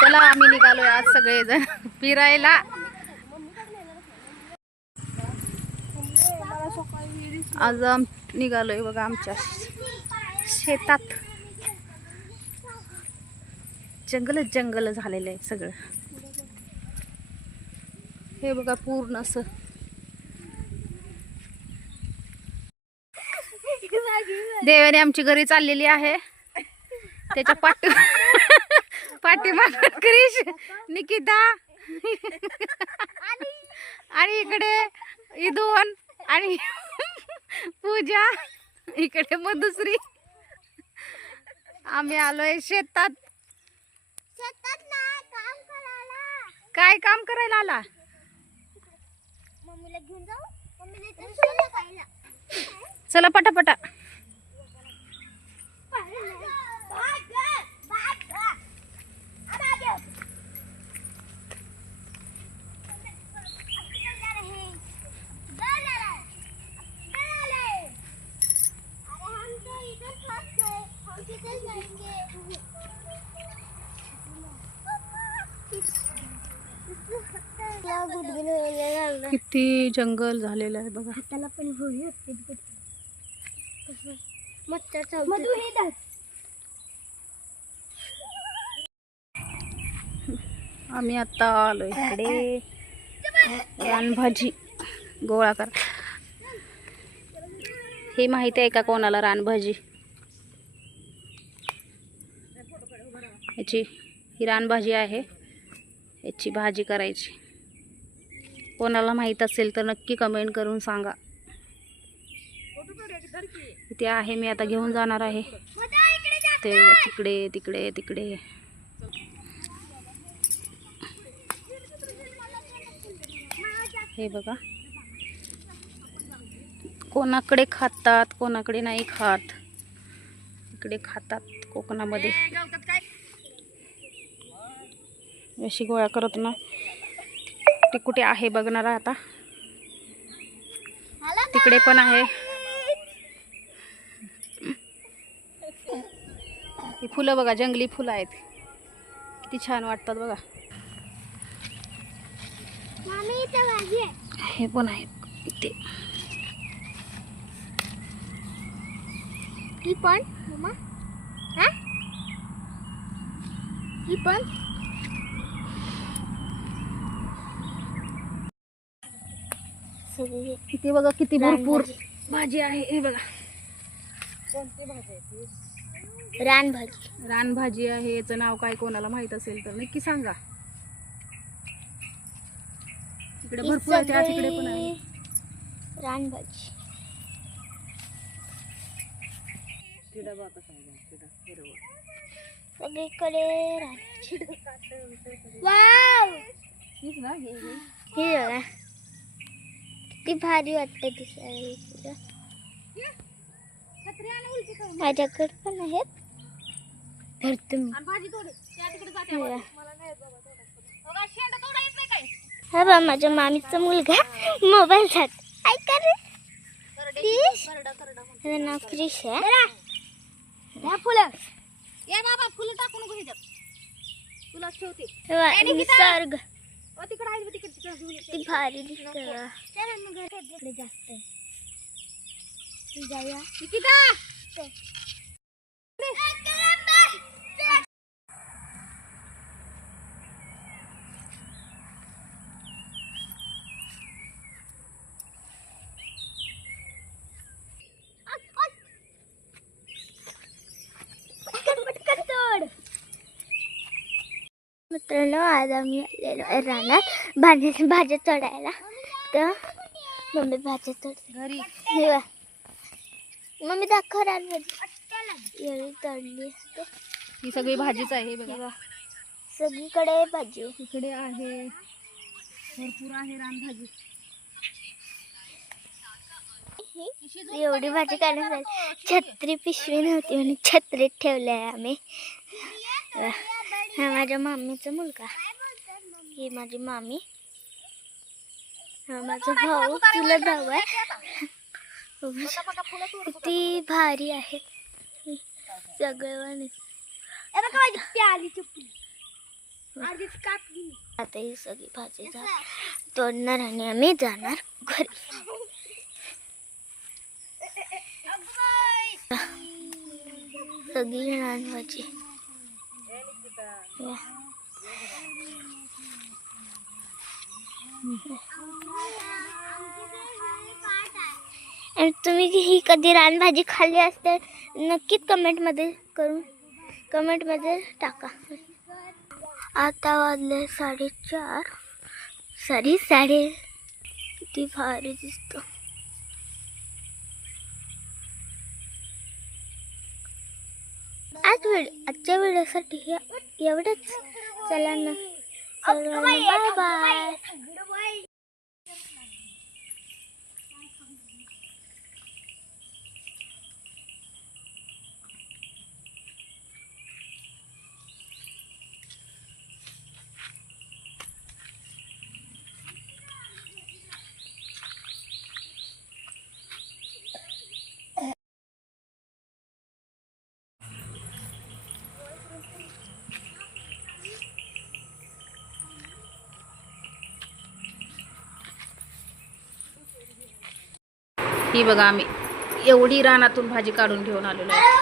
चला आम्ही निघालोय आज सगळेजण फिरायला. आज आम निघालोय बघा आमच्या शेतात. जंगलच जंगल झालेलं आहे सगळं. हे बघा पूर्ण असं. देवाने आमची घरी चाललेली आहे. त्याच्या पाठी पाठीमाग क्रिश निकिता. आणि इकडे इदोन आणि पूजा. इकडे मधुश्री. आम्ही आलोय शेतात. काय काम करायला आला? चला पटापटा. किती जंगल झालेलं आहे बघा. पण होई आम्ही आता आलो इकडे. रानभाजी गोळा कर. हे माहिती आहे का कोणाला रानभाजी? याची ही रानभाजी आहे. याची भाजी करायची. कोणाला माहीत असेल तर नक्की कमेंट करून सांगा. इथे आहे मी आता घेऊन जाणार आहे. ते तिकडे तिकडे तिकडे. हे बघा. कोणाकडे खातात कोणाकडे नाही खात. इकडे खातात कोकणामध्ये. अशी गोळा करत ना. ते कुठे आहे बघणार आता. तिकडे पण आहे. ही फुलं बघा जंगली फुलं आहेत. किती छान वाटतात बघा. हे पण आहेत इथे. ही पण ही पण? सगळी इथे बघा किती भरपूर. भाजी आहे हे बघा. रानभाजी रानभाजी आहे याचं नाव काय कोणाला माहीत असेल तर नक्की सांगा. इकडे ही भरपूर आहे त्या तिकडे पण आहे रानभाजी सगळीकडे रानभाजी वाव! ही बघा. किती भारी वाटते दिसायला. माझ्याकडे पण आहेत. हे. बा माझ्या मामीचा मुलगा मोबाईल झात ऐका रे? क्रिश त्याचं नाव क्रिश आहे. फुलं. ये बाबा फुलं टाकू नको ह्याच्यात तुला ठेवते. निसर्ग. तिकडे आहे तिकडे तिकडे घेऊन. किती भारी दिसत जास्त आहे. जाऊया. निकिता! मित्रांनो आज आम्ही आलेलो आहे रानात. भाज्या भाज्या चढायला तर मम्मी भाज्या बघ. मम्मी दाखव रान भाजी एवढी चढली असते. ही सगळी भाजीच आहे बघ. सगळीकडे भाजी. इकडे आहे. भरपूर आहे रानभाजी एवढी भाजी काढण्यासाठी छत्री पिशवी नव्हती म्हणून छत्रीत ठेवले आहे आम्ही. हा माझ्या मामीचा मुलगा. ही माझी मामी. हा माझा भाऊ तुला भाऊ आहे? किती भारी आहे. सगळं आता ही सगळी भाजी जा तोडणार आणि आम्ही जाणार घरी. सगळी भाजी. आणि तुम्ही ही कधी रानभाजी खाल्ली असते नक्कीच कमेंटमध्ये करून कमेंटमध्ये टाका. आता वाजले साडेचार. सॉरी साडे. किती भारी दिसतो. आज व्हिडिओ आजच्या व्हिडिओसाठी हे एवढंच. चला ना. बाय बाय ही बघा आम्ही एवढी रानातून भाजी काढून घेऊन आलेलो आहे.